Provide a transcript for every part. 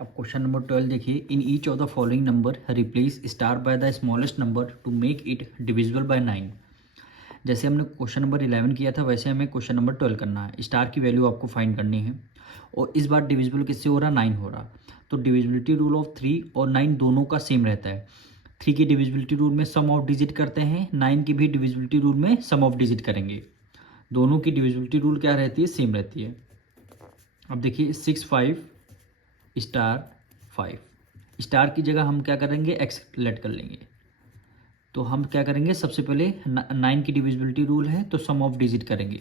अब question number 12 देखिए, in each of the following number replace star by the smallest number two make it divisible by 9। जैसे हमने question number 11 किया था वैसे हमें क्वेश्चन नंबर 12 करना है। स्टार की वैल्यू आपको फाइंड करनी है और इस बार डिविजिबल किससे हो रहा, 9 हो रहा। तो डिविजिबिलिटी रूल ऑफ 3 और 9 दोनों का सेम रहता है। 3 की डिविजिबिलिटी रूल में सम ऑफ डिजिट करते हैं, 9 की भी डिविजिबिलिटी रूल में सम ऑफ डिजिट करेंगे। दोनों की डिविजिबिलिटी रूल क्या रहती है, सेम रहती है। अब देखिए 6 5 स्टार 5, स्टार की जगह हम क्या करेंगे, एक्स लेट कर लेंगे। तो हम क्या करेंगे, सबसे पहले 9 की डिविजिबिलिटी रूल है तो सम ऑफ डिजिट करेंगे,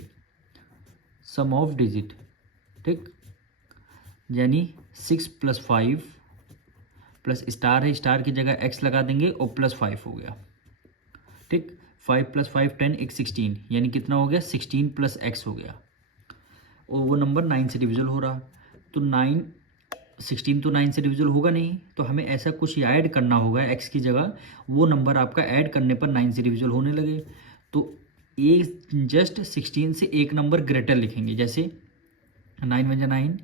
सम ऑफ डिजिट, ठीक। यानी 6 + 5 प्लस स्टार है, स्टार की जगह एक्स लगा देंगे और +5 हो गया, ठीक। 5 + 5 10 एक 16, यानी कितना हो गया, 16 + x हो गया। और वो नंबर 9 से डिविजल हो रहा। तो 16 तो 9 से डिविजल होगा नहीं, तो हमें ऐसा कुछ ऐड करना होगा x की जगह। वो नंबर आपका ऐड करने पर 9 से डिविजल होने लगे। तो ये जस्ट 16 से एक नंबर ग्रेटर लिखेंगे। जैसे 9 × 9,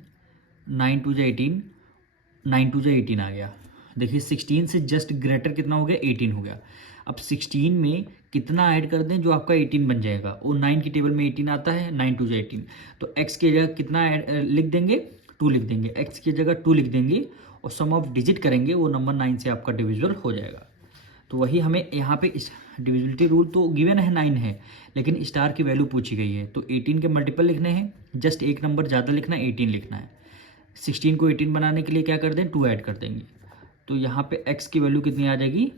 9 × 18, 9 × 18 आ गया। देखिए 16 से जस्ट ग्रेटर कितना हो गया, 18 हो गया। अब 16 में कितना ऐड कर दें जो आपका 18 बन जाएगा। और 9 की टेबल में 18 आता है, 9 × 18। तो x की जगह कितना लिख देंगे, 2 लिख देंगे। x की जगह 2 लिख देंगे और सम ऑफ डिजिट करेंगे, वो नंबर 9 से आपका डिविजिबल हो जाएगा। तो वही हमें यहाँ पे डिविजिबिलिटी रूल तो गिवन है 9 है, लेकिन स्टार की वैल्यू पूछी गई है। तो 18 के मल्टीपल लिखने हैं, जस्ट एक नंबर ज़्यादा लिखना है, 18 लिखना है। 16 को 18 बनाने के लिए क्या कर दें, 2 ऐड कर देंगे। तो यहाँ पे x की वैल्यू कितनी आ जाएगी,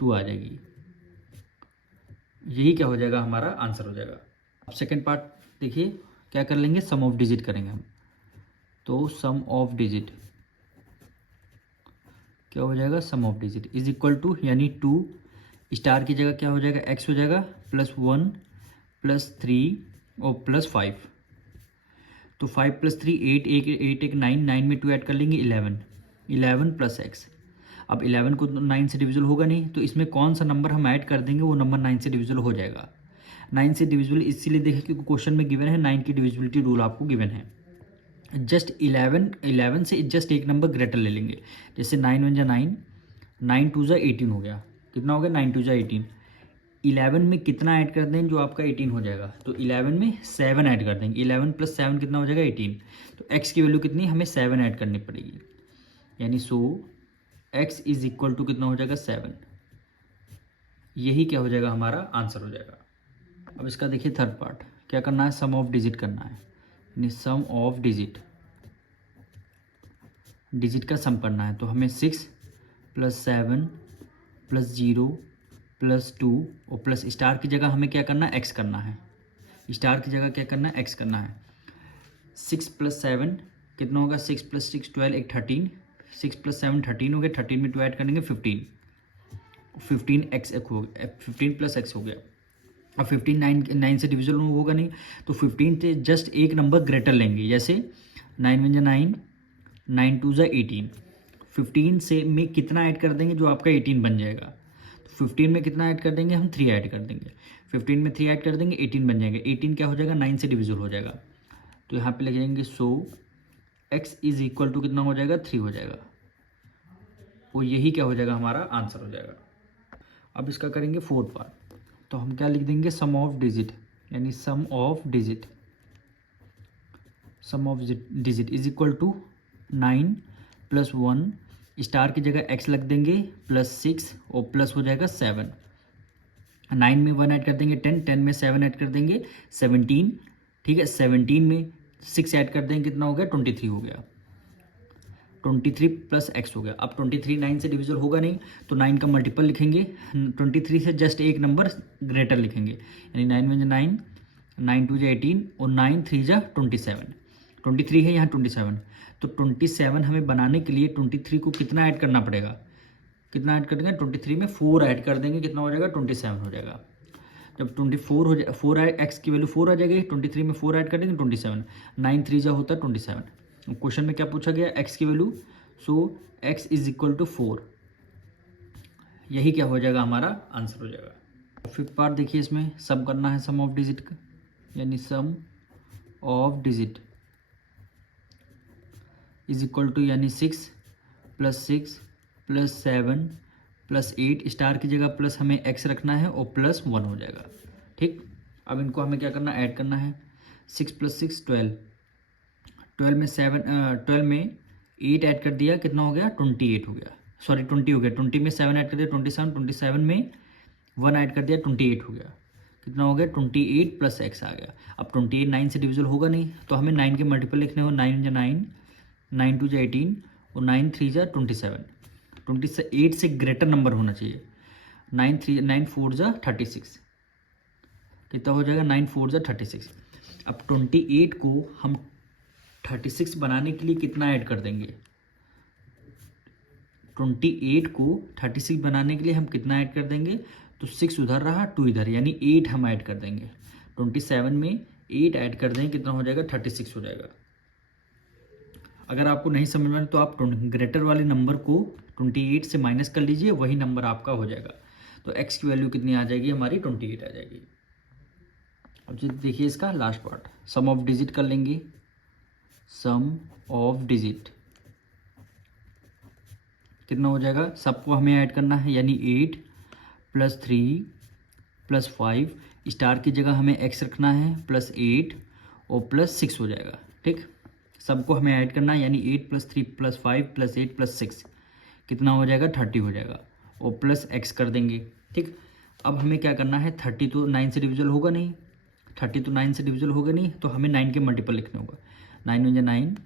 2 आ जाएगी। यही क्या हो जाएगा, हमारा आंसर हो जाएगा। अब सेकेंड पार्ट देखिए, क्या कर लेंगे, सम ऑफ डिजिट करेंगे हम। तो सम ऑफ डिजिट क्या हो जाएगा, sum of digit is equal to, यानी 2 स्टार की जगह क्या हो जाएगा, x हो जाएगा +1 +3 और +5। तो 5 + 3 8, 8 एक 9, 9 में 2 ऐड कर लेंगे 11, 11 + x। अब 11 को 9 से डिविजिबल होगा नहीं, तो इसमें कौन सा नंबर हम ऐड कर देंगे वो नंबर 9 से डिविजिबल हो जाएगा। 9 से डिविजिबल इसीलिए देखें क्योंकि क्वेश्चन में गिवन है 9 की डिविजिबिलिटी रूल आपको गिवन है। जस्ट 11 से जस्ट एक नंबर ग्रेटर ले लेंगे। जैसे 9 × 9, 9 × 2 = 18 हो गया। कितना हो गया, 9 × 2 = 18। 11 में कितना ऐड कर दें जो आपका 18 हो जाएगा। तो 11 में 7 ऐड कर देंगे। 11 + 7 कितना हो जाएगा, 18। तो x की वैल्यू कितनी, हमें 7 ऐड करनी पड़ेगी। यानी x इज इक्वल टू कितना हो जाएगा, 7। यही क्या हो जाएगा, हमारा आंसर हो जाएगा। अब इसका देखिए थर्ड पार्ट, क्या करना है, सम ऑफ डिजिट करना है। यानी सम ऑफ डिजिट का सम करना है। तो हमें 6 + 7 + 0 + 2 और प्लस स्टार की जगह हमें क्या करना है, x करना है। स्टार की जगह क्या करना है, x करना है। 6 + 7 कितना होगा, 6 + 6 12 एक 13, 6 + 7 13 हो गया। 13 में 2 ऐड करेंगे 15, 15x हो गया, 15 + x हो गया। अब 15 9 से डिविजन होगा नहीं, तो 15 से जस्ट एक नंबर ग्रेटर लेंगे। जैसे 9 × 9, 9 × 2 = 18। 15 से में कितना ऐड कर देंगे जो आपका 18 बन जाएगा। तो 15 में कितना ऐड कर देंगे, हम 3 ऐड कर देंगे। 15 में 3 ऐड कर देंगे, 18 बन जाएगा। 18 क्या हो जाएगा, 9 से डिविजल हो जाएगा। तो यहाँ पे लिखेंगे x इज इक्वल टू कितना हो जाएगा, 3 हो जाएगा। और यही क्या हो जाएगा, हमारा आंसर हो जाएगा। अब इसका करेंगे फोर्थ पार्ट। तो हम क्या लिख देंगे, सम ऑफ डिजिट, यानी sum of digit is equal to 9 + 1 star की जगह x लग देंगे +6 और प्लस हो जाएगा 7। 9 में 1 ऐड कर देंगे 10, 10 में 7 ऐड कर देंगे 17, ठीक है। 17 में 6 ऐड कर देंगे, कितना हो गया, 23 हो गया। 23 + x हो गया। अब 23 9 से डिविजल होगा नहीं, तो 9 का मल्टीपल लिखेंगे। 23 से जस्ट एक नंबर ग्रेटर लिखेंगे। यानी 9 × 9, 9 × 2 = 18 और 9 × 3 = 27। 23 है यहाँ 27। तो 27 हमें बनाने के लिए 23 को कितना ऐड करना पड़ेगा, कितना ऐड करेंगे, 23 में 4 ऐड कर देंगे, कितना हो जाएगा, 27 हो जाएगा। जब 24 हो जाए, 4 एक्स की वैल्यू 4 आ जाएगी। 23 में 4 ऐड कर देंगे, 27। 9 × 3 = होता है 27। क्वेश्चन में क्या पूछा गया, x की value. x is equal to 4। यही क्या हो जाएगा, हमारा आंसर हो जाएगा। फिफ्थ पार्ट देखिए, इसमें सम करना है सम ऑफ डिजिट का, यानी sum of digit is equal to यानी 6 + 7 + 8 स्टार की जगह प्लस हमें x रखना है और +1 हो जाएगा। ठीक, अब इनको हमें क्या करना, ऐड करना है। 6 + 6 12, 12 में 8 ऐड कर दिया, कितना हो गया 28 हो गया, सॉरी 20 हो गया। 20 में 7 ऐड कर दिया 27, 27 में 1 ऐड कर दिया 28 हो गया, कितना हो गया 28 + x आ गया। अब 28 9 से डिविजल होगा नहीं, तो हमें 9 के मल्टीपल लिखने हो। 9 × 9, 9 × 2 = 18 और 9 × 3 = 27। 28 से ग्रेटर नंबर होना चाहिए। 9 4 = 36, कितना हो जाएगा 9 4 = 36। अब 28 को हम 36 बनाने के लिए कितना ऐड कर देंगे, 28 को 36 बनाने के लिए हम कितना ऐड कर देंगे, तो 6 उधर रहा 2 इधर, यानी 8 हम ऐड कर देंगे। 27 में 8 ऐड कर देंगे, कितना हो जाएगा 36 हो जाएगा। अगर आपको नहीं समझ में तो आप ग्रेटर वाले नंबर को 28 से माइनस कर लीजिए, वही नंबर आपका हो जाएगा। तो x की वैल्यू कितनी आ जाएगी हमारी, 28 आ जाएगी। अब देखिए इसका last part, sum of digit कर लेंगे। सम ऑफ डिजिट कितना हो जाएगा, सबको हमें ऐड करना है, यानी 8 + 3 + 5 स्टार की जगह हमें x रखना है, +8 और +6 हो जाएगा। ठीक, सबको हमें ऐड करना है, यानी 8 + 3 + 5 + 8 + 6 कितना हो जाएगा 30 हो जाएगा, और +x कर देंगे। ठीक, अब हमें क्या करना है, 30 तो 9 से डिविजल होगा नहीं, 30 तो 9 से डिविजल होगा नहीं, तो हमें 9 के मल्टीपल लिखने होगा। 9 × 9,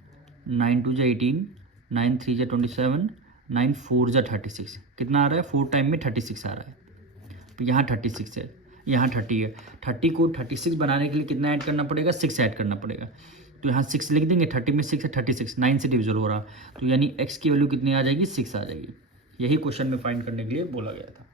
9 2 = 18, 9 3 = 27, 9 4 = 36, कितना आ रहा है 4 टाइम में 36 आ रहा है। तो यहाँ 36 है, यहाँ 30 है। 30 को 36 बनाने के लिए कितना ऐड करना पड़ेगा, 6 ऐड करना पड़ेगा। तो यहाँ 6 लिख देंगे, 30 में 6 है 36, 9 से डिविजल हो रहा, तो यानी x की वैल्यू कितनी आ जाएगी, 6 आ जाएगी। यही क्वेश्चन में फाइंड करने के लिए बोला गया था।